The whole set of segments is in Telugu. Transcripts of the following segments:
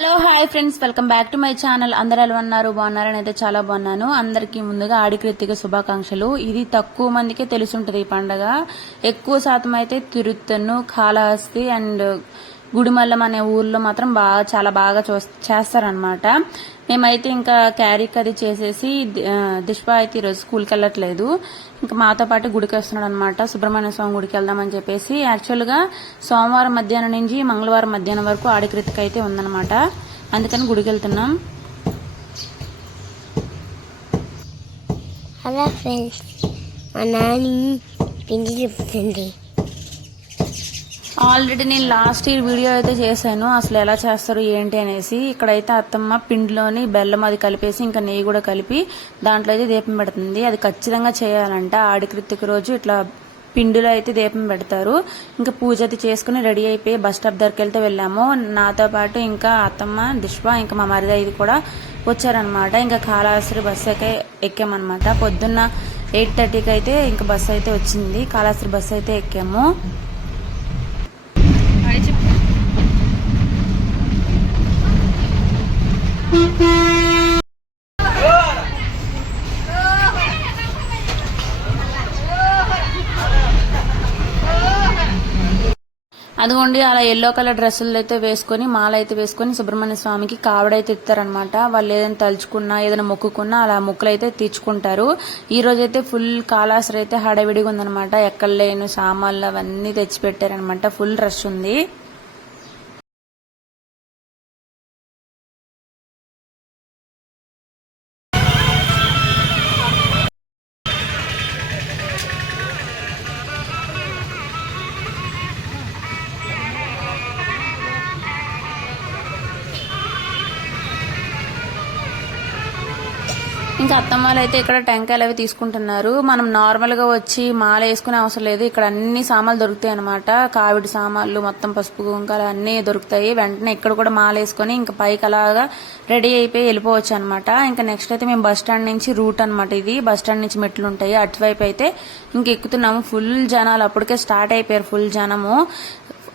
Hello hi friends welcome back to my channel అందరు ఎలా ఉన్నారు? బాగున్నారని అయితే చాలా బాగున్నాను. అందరికీ ముందుగా ఆడికృతిక శుభాకాంక్షలు. ఇది తక్కువ మందికే తెలుసుంటది ఈ పండగ. ఎక్కువ శాతం అయితే తిరుత్తను కాళహస్తి అండ్ గుడిమల్లం అనే ఊర్లో మాత్రం బాగా చాలా బాగా చూ చేస్తారనమాట మేమైతే ఇంకా క్యారీక్ అది చేసేసి దిష్పా అయితే ఈరోజు స్కూల్కి వెళ్ళట్లేదు. ఇంకా మాతో పాటు గుడికి వస్తున్నాడు అనమాట సుబ్రహ్మణ్య స్వామి గుడికి వెళ్దామని చెప్పేసి యాక్చువల్గా సోమవారం మధ్యాహ్నం నుంచి మంగళవారం మధ్యాహ్నం వరకు ఆడికృతిక అయితే ఉందన్నమాట అందుకని గుడికి వెళ్తున్నాం హలో ఫ్రెండ్స్ మా నాని పిండి చెప్తుంది. ఆల్రెడీ నేను లాస్ట్ ఇయర్ వీడియో అయితే చేశాను. అసలు ఎలా చేస్తారు ఏంటి అనేసి. ఇక్కడైతే అత్తమ్మ పిండిలోని బెల్లం అది కలిపేసి ఇంకా నెయ్యి కూడా కలిపి దాంట్లో అయితే దీపం పెడుతుంది. అది ఖచ్చితంగా చేయాలంట. ఆడికృతిక రోజు ఇట్లా పిండిలో అయితే దీపం పెడతారు. ఇంకా పూజ అది చేసుకుని రెడీ అయిపోయి బస్ స్టాప్ దగ్గరికి వెళ్తే వెళ్ళాము. నాతో పాటు ఇంకా అత్తమ్మ దిష్వ ఇంకా మా మరిది ఇది కూడా వచ్చారనమాట. ఇంకా కాళహస్త్రి బస్సు అయితే ఎక్కామన్నమాట పొద్దున్న ఎయిట్ థర్టీకి అయితే ఇంకా బస్సు అయితే వచ్చింది. కాళహస్త్రి బస్సు అయితే ఎక్కాము. అదిగోండి అలా ఎల్లో కలర్ డ్రెస్సులు అయితే వేసుకొని మాల అయితే వేసుకొని సుబ్రహ్మణ్య స్వామికి కావడైతే ఇస్తారనమాట వాళ్ళు ఏదైనా తలుచుకున్నా ఏదైనా మొక్కుకున్నా అలా మొక్కులు అయితే తీర్చుకుంటారు. ఈ రోజైతే ఫుల్ కాలాసర అయితే హడావిడిగా ఉందనమాట ఎక్కడ లేని సామాన్లు అవన్నీ తెచ్చి పెట్టారనమాట ఫుల్ రష్ ఉంది. ఇంకా అత్తమ్మాలు అయితే ఇక్కడ టెంకాయలు అవి తీసుకుంటున్నారు. మనం నార్మల్గా వచ్చి మాల వేసుకునే అవసరం లేదు. ఇక్కడ అన్ని సామాన్లు దొరుకుతాయి అనమాట కావిడి సామాన్లు మొత్తం పసుపు కుంకాలు అన్ని దొరుకుతాయి. వెంటనే ఇక్కడ కూడా మాల వేసుకొని ఇంకా పైకి అలాగా రెడీ అయిపోయి వెళ్ళిపోవచ్చు అనమాట ఇంకా నెక్స్ట్ అయితే మేము బస్ స్టాండ్ నుంచి రూట్ అనమాట ఇది. బస్ స్టాండ్ నుంచి మెట్లు ఉంటాయి. అటువైపు అయితే ఇంక ఎక్కుతున్నాము. ఫుల్ జనాలు అప్పటికే స్టార్ట్ అయిపోయారు. ఫుల్ జనము.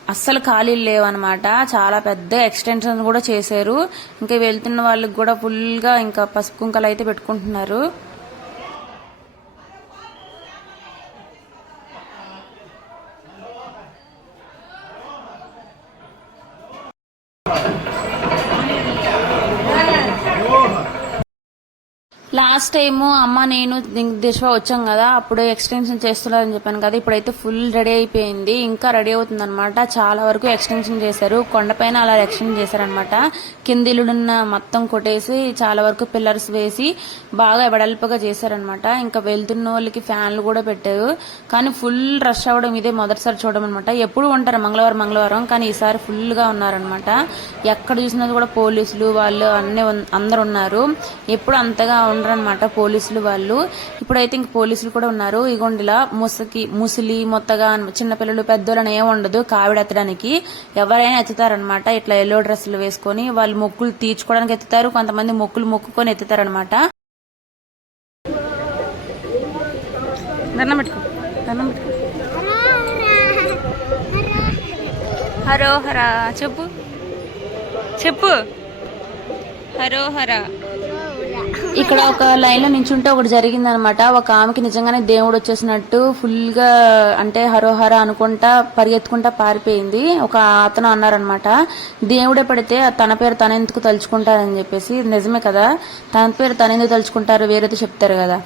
అస్సలు ఖాళీలు లేవన్నమాట. చాలా పెద్ద ఎక్స్టెన్షన్ కూడా చేశారు. ఇంకా వెళ్తున్న వాళ్ళకి కూడా ఫుల్గా ఇంకా పసుపు కుంకలు అయితే పెట్టుకుంటున్నారు. లాస్ట్ టైం అమ్మ నేను దిశ వచ్చాం కదా అప్పుడు ఎక్స్టెన్షన్ చేస్తున్నారని చెప్పాను కదా ఇప్పుడైతే ఫుల్ రెడీ అయిపోయింది ఇంకా రెడీ అవుతుంది అనమాట చాలా వరకు ఎక్స్టెన్షన్ చేశారు కొండపైన అలా ఎక్స్టెన్షన్ చేశారనమాట కింద ఇల్లుడున్న మొత్తం కొట్టేసి చాలా వరకు పిల్లర్స్ వేసి బాగా వెడల్పుగా చేశారనమాట ఇంకా వెళ్తున్న వాళ్ళకి ఫ్యాన్లు కూడా పెట్టారు కానీ ఫుల్ రష్ అవ్వడం ఇదే మొదటిసారి చూడడం అనమాట ఎప్పుడు ఉంటారు మంగళవారం మంగళవారం కానీ ఈసారి ఫుల్గా ఉన్నారనమాట ఎక్కడ చూసినది కూడా పోలీసులు వాళ్ళు అన్ని అందరు ఉన్నారు. ఎప్పుడు అంతగా అనమాట పోలీసులు వాళ్ళు. ఇప్పుడైతే ఇంక పోలీసులు కూడా ఉన్నారు. ఇగొండిలా ముసకి ముసలి మొత్తగా చిన్నపిల్లలు పెద్దోళ్ళని ఏం ఉండదు. కావిడ ఎత్తడానికి ఎవరైనా ఎత్తుతారనమాట ఇట్లా ఎల్లో డ్రెస్సులు వేసుకొని వాళ్ళు మొక్కులు తీర్చుకోవడానికి ఎత్తుతారు. కొంతమంది మొక్కులు మొక్కుకొని ఎత్తుతారనమాట దండం పెట్టుకో. దండం పెట్టుకో. హరో హరా చెప్పు. చెప్పు. హరో హరా ఇక్కడ ఒక లైన్లో నించుంటే ఒకటి జరిగింది అనమాట ఒక ఆమెకి నిజంగానే దేవుడు వచ్చేసినట్టు ఫుల్గా అంటే హరోహర అనుకుంటా పరిగెత్తుకుంటా పారిపోయింది. ఒక అతను అన్నారనమాట దేవుడే పడితే తన పేరు తన ఎందుకు తలుచుకుంటారని చెప్పేసి. నిజమే కదా? తన పేరు తన ఎందుకు తలుచుకుంటారు? వేరైతే చెప్తారు కదా.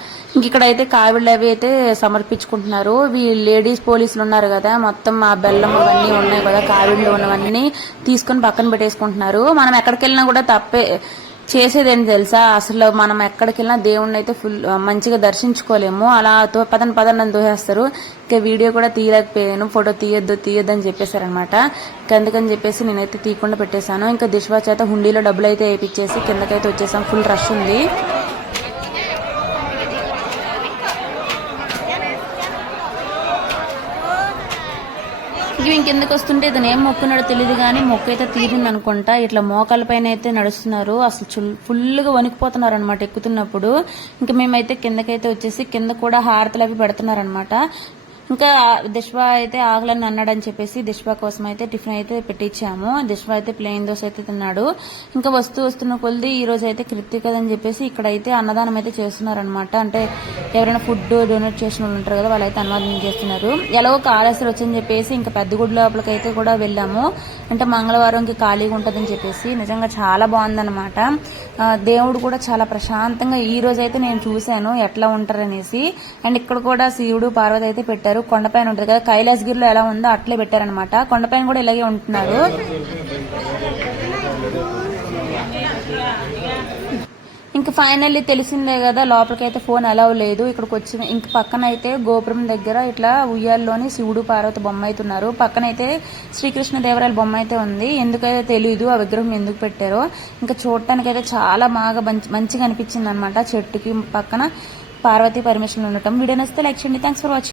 ఇక్కడ అయితే కావిళ్ళు అవి అయితే సమర్పించుకుంటున్నారు. వీ లేడీస్ పోలీసులు ఉన్నారు కదా మొత్తం ఆ బెల్లం అవన్నీ ఉన్నాయి కదా కావిళ్ళు ఉన్నవన్నీ తీసుకొని పక్కన పెట్టేసుకుంటున్నారు. మనం ఎక్కడికి వెళ్ళినా కూడా తప్పే. చేసేదేంటి తెలుసా? అసలు మనం ఎక్కడికి వెళ్ళినా దేవుణ్ణి అయితే ఫుల్ మంచిగా దర్శించుకోలేము. అలా తో పదన పదన్ అని దోహేస్తారు ఇంకా వీడియో కూడా తీయలేకపోయాను. ఫోటో తీయొద్దు తీయొద్దు అని చెప్పేశారనమాట అందుకని చెప్పేసి నేనైతే తీయకుండా పెట్టేశాను. ఇంకా దిశ్వా చేత హుండీలో డబ్బులు అయితే వేయించేసి కిందకైతే వచ్చేసాం. ఫుల్ రష్ ఉంది. ఇవి ఇంకెందుకు వస్తుంటే ఇతను ఏం మొక్కున్నాడో తెలియదు కానీ మొక్క అయితే తీరింది అనుకుంటా ఇట్లా మోకాల పైన అయితే నడుస్తున్నారు. అసలు చుల్ ఫుల్గా వణికిపోతున్నారు అనమాట ఎక్కుతున్నప్పుడు. ఇంకా మేమైతే కిందకైతే వచ్చేసి కింద కూడా హారతలు అవి పెడుతున్నారనమాట ఇంకా దిష్వా అయితే ఆగలని అన్నాడు అని చెప్పేసి దిష్వా కోసం అయితే టిఫిన్ అయితే పెట్టించాము దిష్వా అయితే ప్లెయిన్ దోశ అయితే తిన్నాడు. ఇంకా వస్తూ వస్తున్న కొద్ది ఈ రోజు అయితే కృతిక అని చెప్పేసి ఇక్కడ అయితే అన్నదానం అయితే చేస్తున్నారనమాట అంటే ఎవరైనా ఫుడ్ డొనేట్ చేసిన వాళ్ళు ఉంటారు కదా వాళ్ళైతే అన్నదానం చేస్తున్నారు. ఎలాగో కాళేశ్వరం వచ్చని చెప్పేసి ఇంకా పెద్ద గుడి లోపలికి అయితే కూడా వెళ్ళాము. అంటే మంగళవారంకి ఖాళీగా ఉంటుందని చెప్పేసి నిజంగా చాలా బాగుందన్నమాట. దేవుడు కూడా చాలా ప్రశాంతంగా ఈ రోజు అయితే నేను చూశాను ఎట్లా ఉంటారనేసి. అండ్ ఇక్కడ కూడా శివుడు పార్వతి అయితే పెట్టారు. కొండపైన ఉంటుంది కదా కైలాసగిరిలో ఎలా ఉందో అట్లే పెట్టారనమాట కొండపైన కూడా ఇలాగే ఉంటున్నారు. ఇంకా ఫైనల్లీ తెలిసిందే కదా లోపలికైతే ఫోన్ అలవ్ లేదు. ఇక్కడికి వచ్చిన ఇంక పక్కన అయితే గోపురం దగ్గర ఇట్లా ఉయ్యాల్లోని శివుడు పార్వతి బొమ్మ అయితే ఉన్నారు. పక్కన అయితే శ్రీకృష్ణ దేవరాయల బొమ్మ అయితే ఉంది. ఎందుకైతే తెలియదు ఆ విగ్రహం ఎందుకు పెట్టారో. ఇంకా చూడటానికి అయితే చాలా బాగా మంచి మంచిగా అనిపించింది అనమాట చెట్టుకి పక్కన. పార్వతి పరమేశ్వరులు ఉండటం. వీడియో నచ్చితే లైక్ చేయండి. Thanks for watching